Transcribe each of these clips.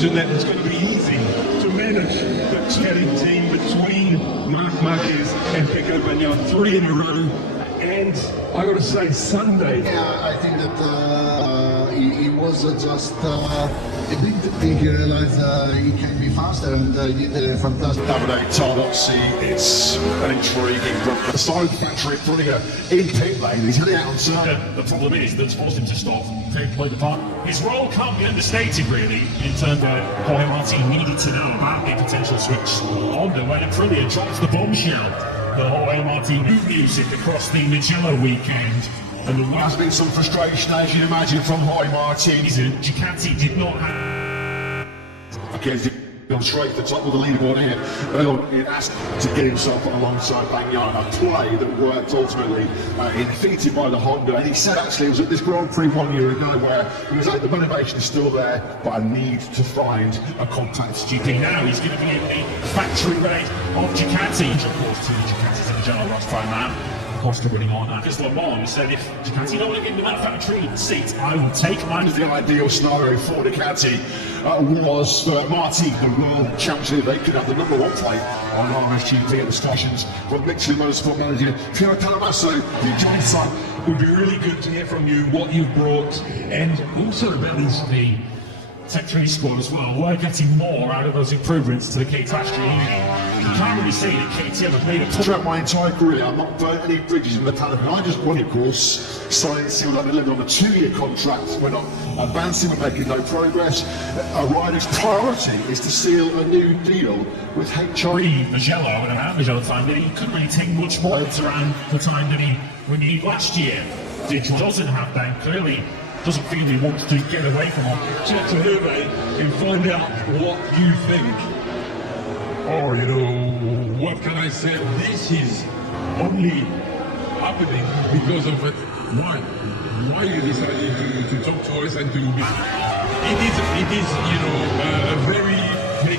illusion that it's going to be easy to manage the Ducati team between Marquez and Pecco Bagnaia, 3 in a row. And I got to say, Sunday. Yeah, I think that he was just a bit big. He realized he can be faster, and he did a fantastic. Dominate Tardoxy, it's an intriguing run. The side factory putting her in pit lane, he's heading out on turn. The problem is that's forced him to stop, play the part. His role can't be understated really, in terms of Jorge Martin needed to know about a potential switch on the when Aprilia drops the bombshell. The Jorge Martin music across the Mugello weekend. And there has been some frustration, as you imagine, from Jorge Martin. Ducati did not have. Okay, gone straight to the top of the leaderboard here. He asked to get himself alongside Bagnaia, a play that worked ultimately, defeated by the Honda. And he said actually it was at this Grand Prix 1 year ago where he was like, the motivation is still there, but I need to find a compact GP. Now he's going to be in the factory raid of Ducati. Of course, two Ducatis in the general last time now. Costa winning on that. Because Le Mans said if Ducati don't want to give me that factory seat, I will take mine. The ideal scenario for Ducati was for Martin, the world champion. They could have the #1 plate on RSGP discussions from Michelin Motorsport manager Piero Calamasso. You joined Son. It would be really good to hear from you what you've brought, and also about the Tech 3 squad as well. We're getting more out of those improvements to the K-Factory Union. You can't really say that KTM have made a throughout my entire career, I've not burnt any bridges in the paddock. I just won, of course, signed, sealed up, delivered on a 2-year contract. We're not advancing, we're making no progress. A rider's priority is to seal a new deal with HRE. Mugello, and around Mugello time, that he couldn't really take much more around the time that he renewed last year. It doesn't have that, clearly. Doesn't feel he wants to get away from him. Chat to Hervé and find out what you think. Oh, you know, what can I say? This is only happening because of it. Why you decided to talk to us and to be. It is, you know,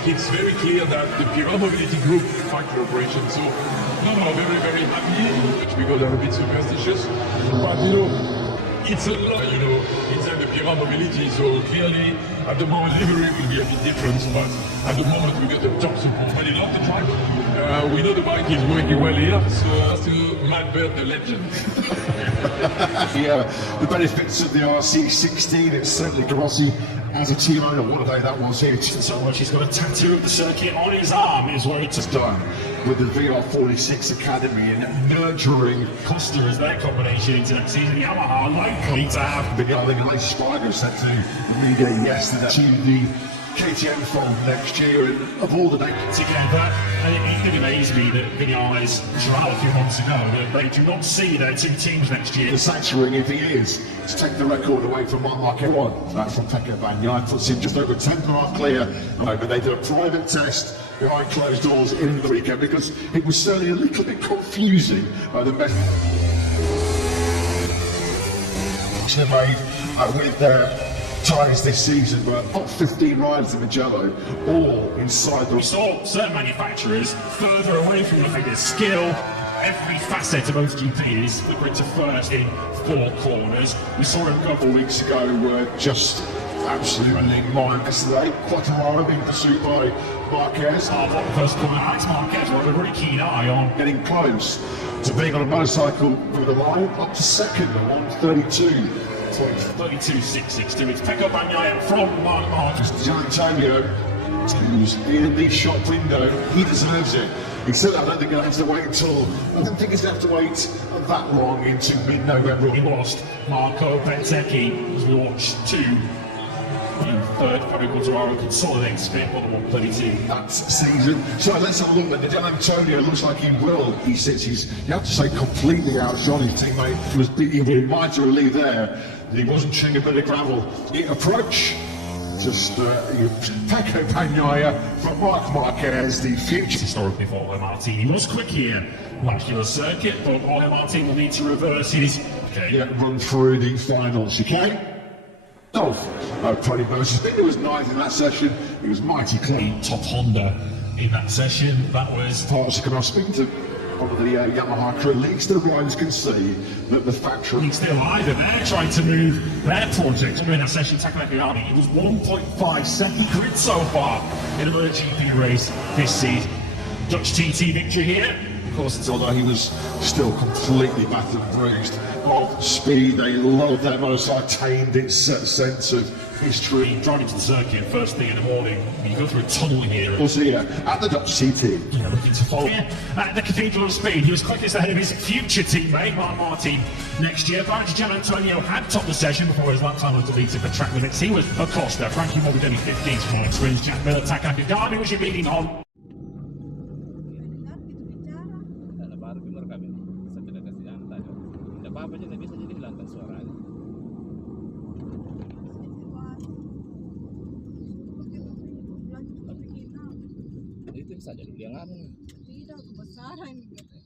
it's very clear that the Pirelli Mobility Group factory operation. So, no, very, very happy because I'm a bit superstitious. But, you know, it's a lot, you know, inside the Pirelli Mobility, so clearly at the moment livery will be a bit different, but at the moment we get the top support. But in off the track, we know the bike is working well here, so that's to Matt Bird, the legend. Yeah, the benefits of the RC16, it's certainly Grossi as a team owner, what a day that was here. So much he's got a tattoo of the circuit on his arm is where it's done with the VR46 Academy and nurturing Costa as their combination into next season. Yamaha likely to have the latest driver set to Riga yesterday to the KTM fold next year, and of all the names together. And it did amaze me that Vinales Giral a few months ago that they do not see their two teams next year. The sanctuary, if he is, to take the record away from Marquez. That's from Pecco Bagnaia, puts him just over 10 miles clear. But they did a private test behind closed doors in the weekend because it was certainly a little bit confusing. The best made with their tyres this season, but top 15 riders in Mugello, all inside the. We saw certain manufacturers further away from the figures. Skill, every facet of MotoGP is the to first in 4 corners. We saw him a couple of weeks ago, just absolutely mine yesterday. Quattararo being pursued by Marquez. First corner, Alex Marquez with a very keen eye on getting close to being on a motorcycle with a line up to second at 132. 32.662. It's Pecco Bagnaia from Marquez. Gianantonio, who's in the shop window, he deserves it. He said, I don't think he'll have to wait until. I don't think he's going to have to wait that long into mid-November. He lost Marco Bentecchi as we watched 2. Third, Fabio Quartararo consolidate spin on the 132 that season. So let's have a look at the Antonio. Looks like he will. He says you have to say completely outshone his teammate. He might relieve there. He wasn't chewing a bit of gravel. The approach. Just Pecco Bagnaia from Marquez, the future. Historically for Jorge Martin, he was quick here last year's circuit, but Jorge Martin will need to reverse his run through the finals. Okay. Tony versus Binder was 9th in that session. He was mighty clean. Top Honda in that session. That was parts. Can I speak to of the Yamaha crew, at least the riders can see that the factory He's still either they're trying to move their project in a session Takayama. It was 1.5 second grid so far in a MotoGP race this season. Dutch TT victory here. Of course, although he was still completely battered and bruised of speed, they love that motorcycle, tamed its sense of history. Driving to the circuit first thing in the morning. You go through a tunnel here. Also here at the Dutch TT. Yeah, looking to follow at the Cathedral of Speed. He was quickest ahead of his future teammate, Mark Martin, next year. But Gian Antonio had topped the session before his lap time was deleted for track limits. He was Acosta, Frankie Morbidelli 15th from experience, Jack Miller, Takaki Dami was your leading on. Baru dengar kami saya tidak kasih anda tidak apa-apa aja bisa jadi hilang suaranya itu saja dulu yang anu tidak kebesaran gitu.